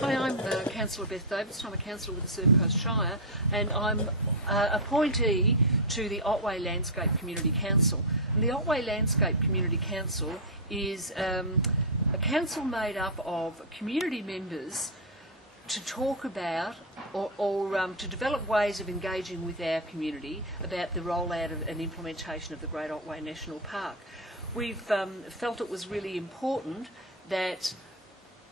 Hi, I'm Councillor Beth Davidson. I'm a councillor with the Surf Coast Shire, and I'm appointee to the Otway Landscape Community Council. And the Otway Landscape Community Council is a council made up of community members to talk about or to develop ways of engaging with our community about the rollout of and implementation of the Greater Otway National Park. We've felt it was really important that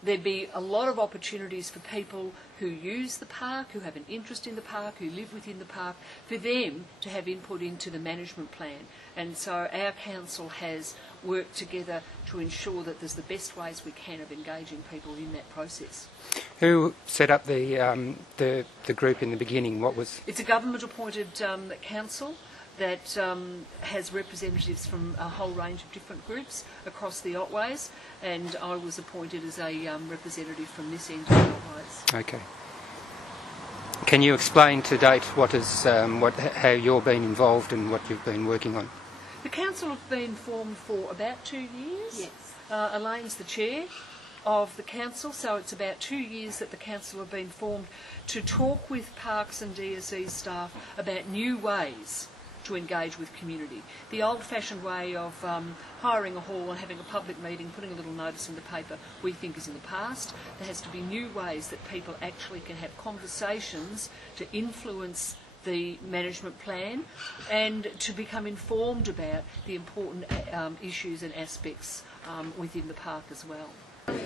there'd be a lot of opportunities for people who use the park, who have an interest in the park, who live within the park, for them to have input into the management plan. And so our council has worked together to ensure that there's the best ways we can of engaging people in that process. Who set up the group in the beginning? What was? It's a government-appointed council that has representatives from a whole range of different groups across the Otways, and I was appointed as a representative from this end of the Otways. Okay. Can you explain to date how you're been involved and what you've been working on? The council have been formed for about 2 years. Yes. Elaine's the chair of the council, so it's about 2 years that the council have been formed to talk with Parks and DSE staff about new ways to engage with community. The old-fashioned way of hiring a hall and having a public meeting, putting a little notice in the paper, we think is in the past. There has to be new ways that people actually can have conversations to influence the management plan and to become informed about the important issues and aspects within the park as well. You'll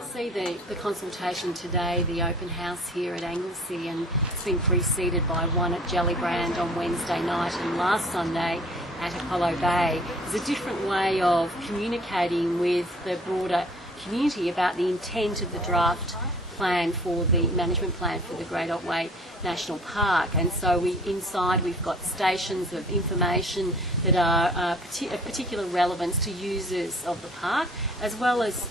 see the consultation today, the open house here at Anglesea, and it's been preceded by one at Jellybrand on Wednesday night and last Sunday at Apollo Bay. It's a different way of communicating with the broader community about the intent of the draft plan for the management plan for the Greater Otway National Park. And so inside we've got stations of information that are of particular relevance to users of the park, as well as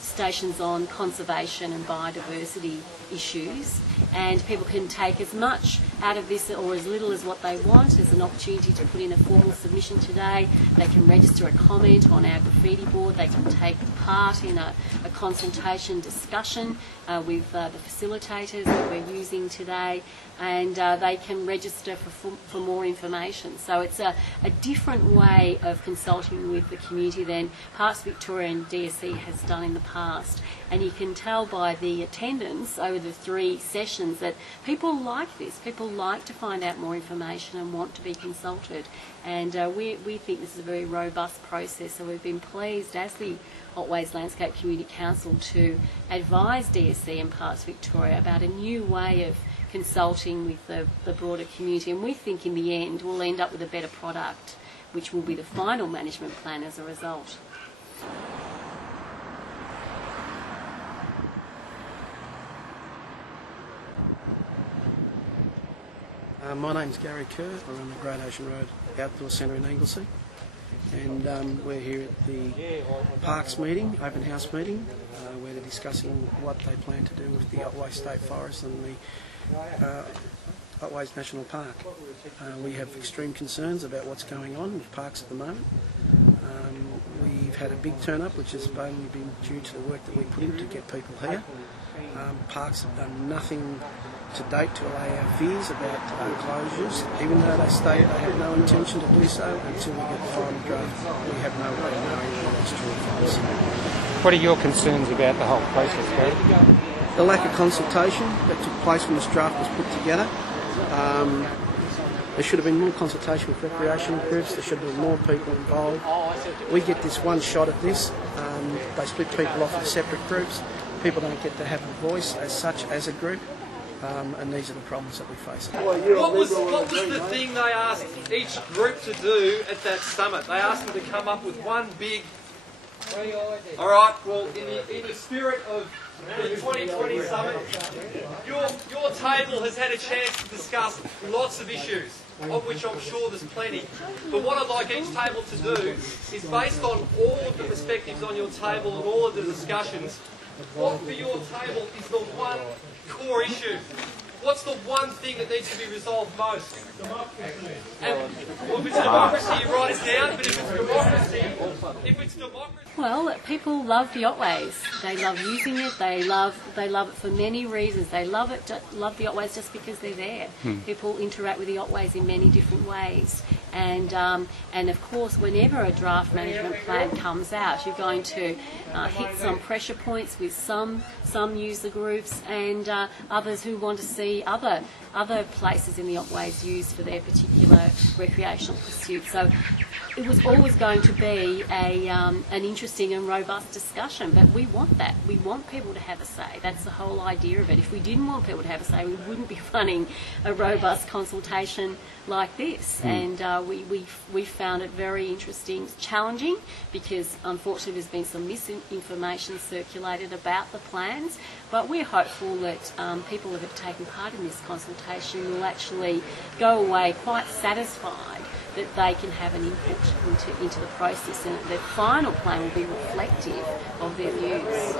stations on conservation and biodiversity issues. And people can take as much out of this or as little as what they want. There's an opportunity to put in a formal submission today. They can register a comment on our graffiti board. They can take part in a consultation discussion with the facilitators that we're using today, and they can register for more information. So it's a different way of consulting with the community than Parks Victoria and DSE has done in the past. And you can tell by the attendance over the 3 sessions that people like this. People like to find out more information and want to be consulted. And we think this is a very robust process. So we've been pleased as the Otways Landscape Community Council to advise DSE and Parks Victoria about a new way of consulting with the broader community. And we think in the end we'll end up with a better product, which will be the final management plan as a result. My name's Kerr. I run the Great Ocean Road Outdoor Centre in Anglesea, and we're here at the Parks meeting, open house meeting, where they're discussing what they plan to do with the Otway State Forest and the Otways National Park. We have extreme concerns about what's going on with parks at the moment. We've had a big turn-up, which has only been due to the work that we put in to get people here. Parks have done nothing to date to allay our fears about closures, even though they state they have no intention to do so until we get the final draft. We have no way of knowing whether it's true or false. What are your concerns about the whole process, Beth? The lack of consultation that took place when this draft was put together. There should have been more consultation with recreational groups. There should have been more people involved. We get this one shot at this. They split people off into separate groups. People don't get to have a voice as such as a group. And these are the problems that we face. What was the thing they asked each group to do at that summit? They asked them to come up with one big... Alright, well, in the spirit of the 2020 summit, your table has had a chance to discuss lots of issues, of which I'm sure there's plenty. But what I'd like each table to do is, based on all of the perspectives on your table and all of the discussions, what for your table is the one core issue? what's the one thing that needs to be resolved most? And, well, if it's democracy, you write it down, but if it's democracy... Well, people love the Otways. They love using it. They love it for many reasons. They love the Otways just because they're there. People interact with the Otways in many different ways. And of course, whenever a draft management plan comes out, you're going to hit some pressure points with some user groups and others who want to see other places in the Otways used for their particular recreational pursuit. So it was always going to be an interesting and robust discussion, but we want that. We want people to have a say. That's the whole idea of it. If we didn't want people to have a say, we wouldn't be running a robust consultation like this. And we found it very interesting, challenging, because unfortunately there's been some misinformation circulated about the plans, but we're hopeful that people that have taken part in this consultation will actually go away quite satisfied that they can have an input into the process, and the final plan will be reflective of their views.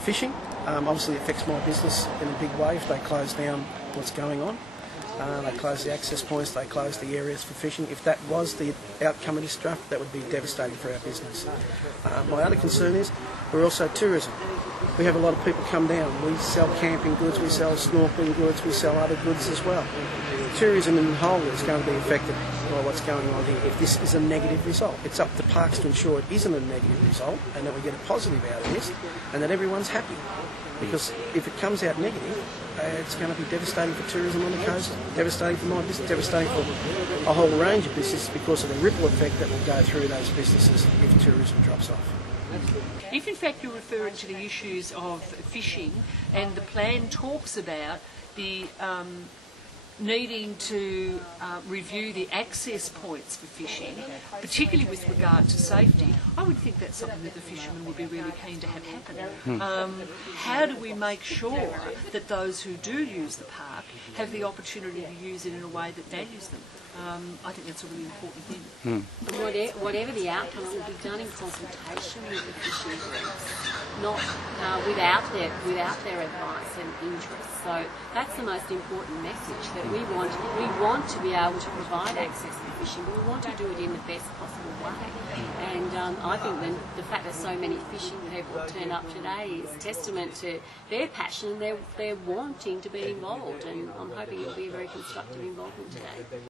Fishing obviously affects my business in a big way if they close down what's going on. They close the access points, they close the areas for fishing. If that was the outcome of this draft, that would be devastating for our business. My other concern is we're also tourism. We have a lot of people come down. We sell camping goods, we sell snorkeling goods, we sell other goods as well. Tourism in the whole is going to be affected by what's going on here if this is a negative result. It's up to parks to ensure it isn't a negative result and that we get a positive out of this and that everyone's happy. Because if it comes out negative, it's going to be devastating for tourism on the coast, devastating for my business, devastating for a whole range of businesses because of the ripple effect that will go through those businesses if tourism drops off. If in fact you're referring to the issues of fishing, and the plan talks about the needing to review the access points for fishing, particularly with regard to safety, I would think that's something that the fishermen would be really keen to have happen. How do we make sure that those who do use the park have the opportunity to use it in a way that values them? I think that's a really important thing. And whatever the outcome, it will be done in consultation with the fishing groups, not without their advice and interest. So that's the most important message, that we want to be able to provide access to fishing, but we want to do it in the best possible way. And I think the fact that so many fishing people have turned up today is testament to their passion and their wanting to be involved. And I'm hoping it will be a very constructive involvement today.